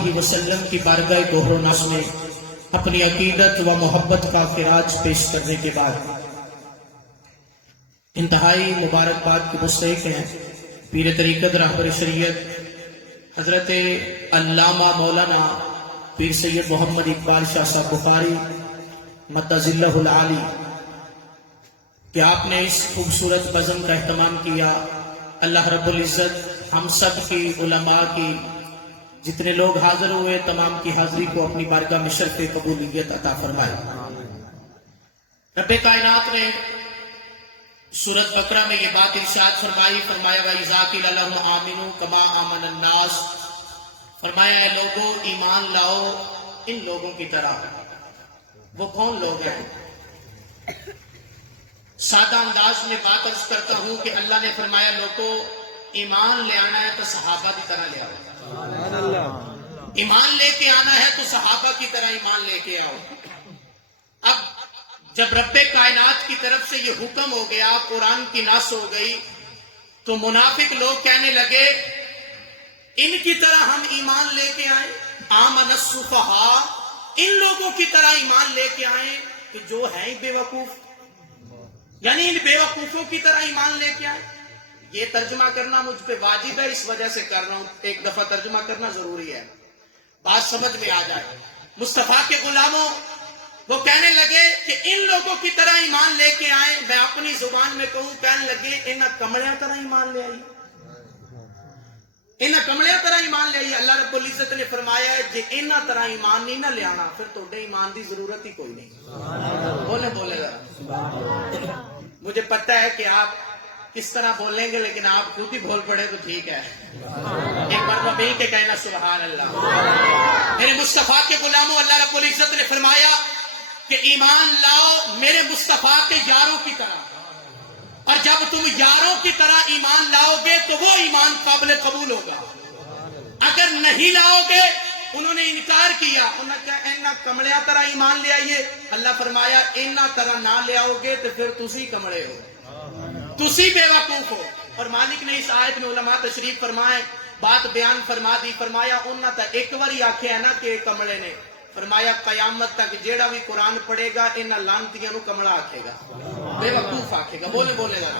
علیہ وسلم کی بارگاہ گوہر و ناز میں اپنی عقیدت و محبت کا خراج پیش کرنے کے بعد انتہائی مبارکباد کی مستحق ہیں پیر طریقت رہبر شریعت حضرت علامہ مولانا پیر سید محمد اقبال شاہ صاحب بخاری مدظلہ العالی کہ آپ نے اس خوبصورت بزم کا اہتمام کیا۔ اللہ رب العزت ہم سب کی، علماء کی، جتنے لوگ حاضر ہوئے تمام کی حاضری کو اپنی بارگاہ میں شرف قبولیت عطا فرمائے۔ رب کائنات نے سورۃ بقرہ میں یہ بات ارشاد فرمائی، فرمایا وَإِذَا قِيلَ لَهُمْ آمِنُوا كَمَا آمَنَ النَّاسُ، فرمایا اے لوگوں ایمان لاؤ ان لوگوں کی طرح۔ وہ کون لوگ ہیں؟ سادہ انداز میں بات عرض کرتا ہوں کہ اللہ نے فرمایا لوگوں ایمان لے آنا ہے تو صحابہ کی طرح لے آؤ، ایمان لے کے آنا ہے تو صحابہ کی طرح ایمان لے کے آؤ۔ اب جب رب کائنات کی طرف سے یہ حکم ہو گیا، قرآن کی نص ہو گئی، تو منافق لوگ کہنے لگے ان کی طرح ہم ایمان لے کے آئیں، آمن السفہاء، ان لوگوں کی طرح ایمان لے کے آئیں کہ جو ہیں بے وقوف، یعنی ان بے وقوفوں کی طرح ایمان لے کے آئیں۔ یہ ترجمہ کرنا مجھ پہ واجب ہے، اس وجہ سے کر رہا ہوں، ایک دفعہ ترجمہ کرنا ضروری ہے، بات سمجھ میں آ جائے۔ مصطفیٰ کے غلاموں وہ کہنے لگے کہ ان لوگوں کی طرح ایمان لے کے آئیں، میں اپنی زبان میں کہوں کہنے لگے انہاں کملیاں طرح ایمان لے آئی، انہاں کملیاں طرح ایمان لے آئی۔ اللہ رب العزت نے فرمایا ہے جی انہاں طرح ایمان نہیں نہ لے آنا پھر توڑے ایمان دی ضرورت ہی کوئی نہیں۔ بولے ذرا، مجھے پتہ ہے کہ آپ کس طرح بولیں گے لیکن آپ خود ہی بول پڑے تو ٹھیک ہے، ایک بار مل کے کہنا سبحان اللہ۔ میرے مصطفیٰ کے غلاموں، اللہ رب العزت نے فرمایا کہ ایمان لاؤ میرے مصطفیٰ کے یاروں کی طرح، اور جب تم یاروں کی طرح ایمان لاؤ گے تو وہ ایمان قابل قبول ہوگا۔ اگر نہیں لاؤ گے، انہوں نے انکار کیا، انہوں نے کہا اینا کمڑیاں طرح ایمان لے آئیے، اللہ فرمایا اینا طرح نہ لے آؤ گے تو پھر تسی کمڑے ہو، تسی بے وقوف ہو۔ اور مالک نے اس آیت میں علماء تشریف فرمائے، بات بیان فرما دی، فرمایا انہوں نے ایک باری آکھے ہے نا کہ کمڑے نے، فرمایا قیامت تک جیڑا بھی قرآن پڑھے گا انہاں لانتیاں نو کمڑا آکھے گا، بے وقوف آکھے گا۔ بولے گا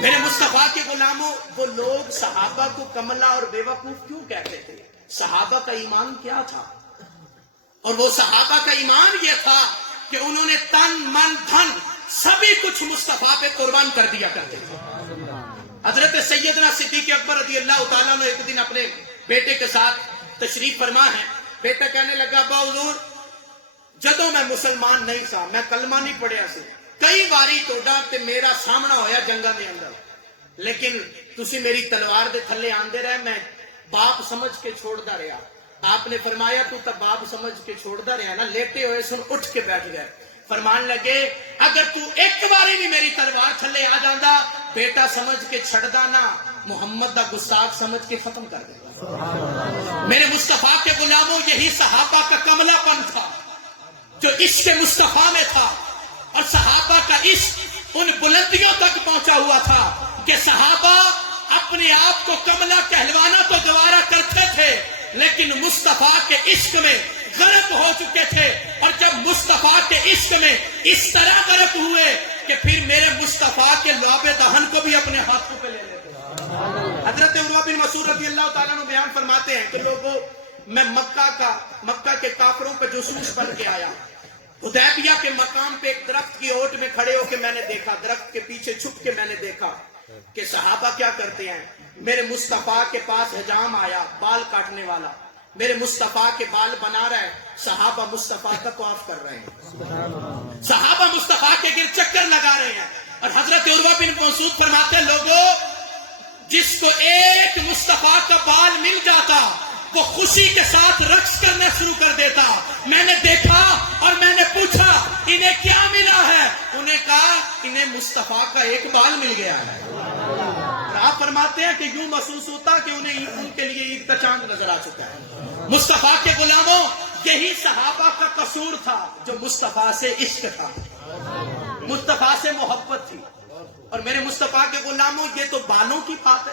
میرے مصطفیٰ کے غلاموں، وہ لوگ صحابہ کو کملا اور بے وقوف کیوں کہتے تھے؟ صحابہ کا ایمان کیا تھا؟ اور وہ صحابہ کا ایمان یہ تھا کہ انہوں نے تن من دھن سبھی کچھ مصطفیٰ پہ قربان کر دیا کرتے تھے۔ حضرت سیدنا صدیق اکبر رضی اللہ تعالیٰ نے ایک دن اپنے بیٹے کے ساتھ تشریف فرما ہے، بیٹا کہنے لگا ابا حضور جدوں میں مسلمان نہیں سا، میں کلمہ نہیں پڑھیا سی، کئی باری توڑا تے میرا سامنا ہویا جنگاں دے اندر، لیکن تسی میری تلوار دے تھلے آندے رہے، میں باپ سمجھ کے چھوڑدا رہا۔ آپ نے فرمایا تو تب باپ سمجھ کے چھوڑدا رہا نا، لیٹے ہوئے سن اٹھ کے بیٹھ گئے، فرمان لگے اگر تو ایک باری بھی میری تلوار تھلے آ جاندا، بیٹا سمجھ کے چھڑدا نا، محمد دا گستاخ سمجھ کے ختم کر دے۔ میرے مصطفیٰ کے غلاموں، یہی صحابہ کا کملا پن تھا جو عشق مصطفیٰ میں تھا، اور صحابہ کا عشق ان بلندیوں تک پہنچا ہوا تھا کہ صحابہ اپنے آپ کو کملا کہلوانا تو گوارا کرتے تھے لیکن مصطفیٰ کے عشق میں غرق ہو چکے تھے، اور جب مصطفیٰ کے عشق میں اس طرح غرق ہوئے کہ پھر میرے مصطفیٰ کے لعب دہن کو بھی اپنے ہاتھوں پہ لے لیتے۔ حضرت عروہ بن مسعود رضی اللہ تعالیٰ عنہ بیان فرماتے ہیں کہ لوگوں میں مکہ کے کافروں کا جاسوس بن کے آیا، حدیبیہ کے مقام پہ ایک درخت کی اوٹ میں کھڑے ہو کے میں نے دیکھا، درخت کے پیچھے چھپ کے میں نے دیکھا کہ صحابہ کیا کرتے ہیں۔ میرے مصطفیٰ کے پاس حجام آیا بال کاٹنے والا، میرے مصطفیٰ کے بال بنا رہا ہے، صحابہ مصطفیٰ کا طواف کر رہے ہیں، صحابہ مصطفیٰ کے گر چکر لگا رہے ہیں، اور حضرت عروہ بن مسعود فرماتے ہیں لوگوں جس کو ایک مصطفیٰ کا بال مل جاتا وہ خوشی کے ساتھ رقص کرنا شروع کر دیتا۔ میں نے دیکھا اور میں نے پوچھا انہیں کیا ملا ہے، انہیں کہا انہیں مصطفیٰ کا ایک بال مل گیا ہے۔ اور آپ فرماتے ہیں کہ یوں محسوس ہوتا کہ انہیں ان کے لیے عید کا چاند نظر آ چکا ہے۔ مصطفیٰ کے غلاموں، یہی صحابہ کا قصور تھا جو مصطفیٰ سے عشق تھا، مصطفیٰ سے محبت تھی۔ اور میرے مصطفیٰ کے غلاموں، یہ تو بالوں کی بات ہے،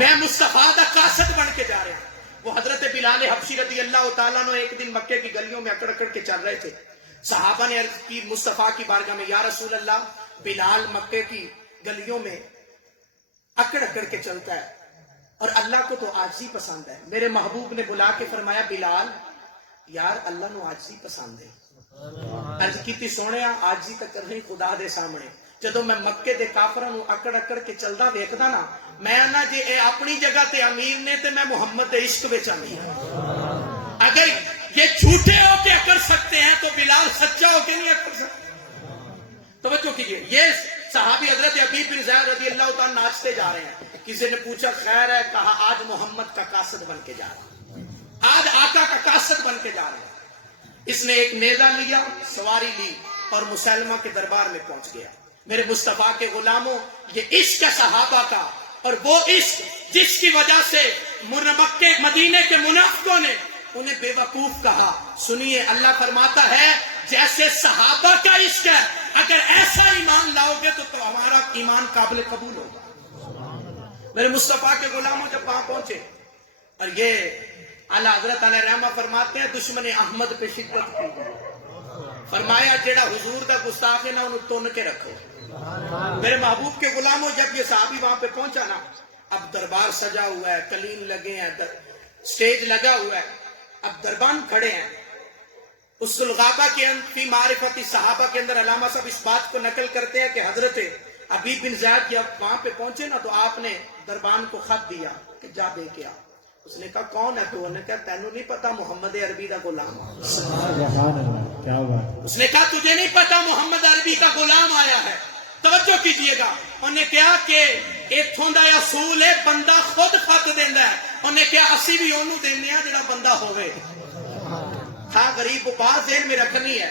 میں مصطفیٰ دا قاصد بن کے جا رہا ہوں. وہ حضرت بلال حبشی رضی اللہ تعالیٰ عنہ ایک دن مکے کی گلیوں میں اکڑ کے چل رہے تھے. صحابہ نے عرض کی مصطفیٰ کی بارگاہ میں، یا رسول اللہ، بلال مکے کی گلیوں میں اکڑ کے چلتا ہے اور اللہ کو تو عاجزی پسند ہے. میرے محبوب نے بلا کے فرمایا، بلال یار اللہ نو عاجزی پسند ہے. عرض کی سونے عاجزی تو کرنی خدا دے سامنے. جدو میں مکے دے کافراں نو اکڑ کے چلدا ویکھدا نا، میں نا جے اے اپنی جگہ تے امیر نے تے میں محمد دے عشق وچ امیر ہوں. اگر یہ جھوٹے ہو کے اکڑ سکتے ہیں تو بلال سچا ہو کے نہیں اکڑ سکتے. توجہ کیجئے، یہ صحابی حضرت ابی بن زید رضی اللہ تعالیٰ ناچتے جا رہے ہیں. کسی نے پوچھا خیر ہے؟ کہا آج محمد کا قاصد بن کے جا رہا ہوں، آج آقا کا قاصد بن کے جا رہا ہوں. اس نے ایک نیزہ لیا، سواری لی اور مسلمہ کے دربار میں پہنچ گیا. میرے مصطفیٰ کے غلاموں، یہ عشق ہے صحابہ کا، اور وہ عشق جس کی وجہ سے مکے مدینے کے منافقوں نے انہیں بے وقوف کہا. سنیے، اللہ فرماتا ہے جیسے صحابہ کا عشق ہے، اگر ایسا ایمان لاؤ گے تو ہمارا ایمان قابل قبول ہوگا. میرے مصطفیٰ کے غلاموں جب وہاں پہنچے، اور یہ اعلیٰ حضرت علیہ رحمہ فرماتے ہیں دشمن احمد پہ شدت کی، فرمایا جیڑا حضور دا گستاخ ہے نا انہوں تن کے رکھو. میرے محبوب کے غلاموں، جب یہ صحابی وہاں پہ پہنچا نا، اب دربار سجا ہوا ہے، کلیم لگے ہیں، سٹیج لگا ہوا ہے، اب دربان کھڑے ہیں. اس الغابہ کے فی معرفت صحابہ کے اندر علامہ صاحب اس بات کو نقل کرتے ہیں کہ حضرت ابی بن زید جب وہاں پہ پہنچے نا تو آپ نے دربان کو خط دیا کہ جا دے کے آ. اس نے کہا کون ہے تو؟ نے کہا تینوں نہیں پتا محمد عربی کا غلام. اس نے کہا تجھے نہیں پتا محمد عربی کا غلام آیا ہے. توجہ کیجئے گا، انہوں نے کہا کہ اتھوں دا اصول ہے بندہ خود خط دیندا ہے. انہوں نے کہا اسی بھی انہوں دینے ہیں جڑا بندہ ہوئے. تھا غریب، بات ذہن میں رکھنی ہے.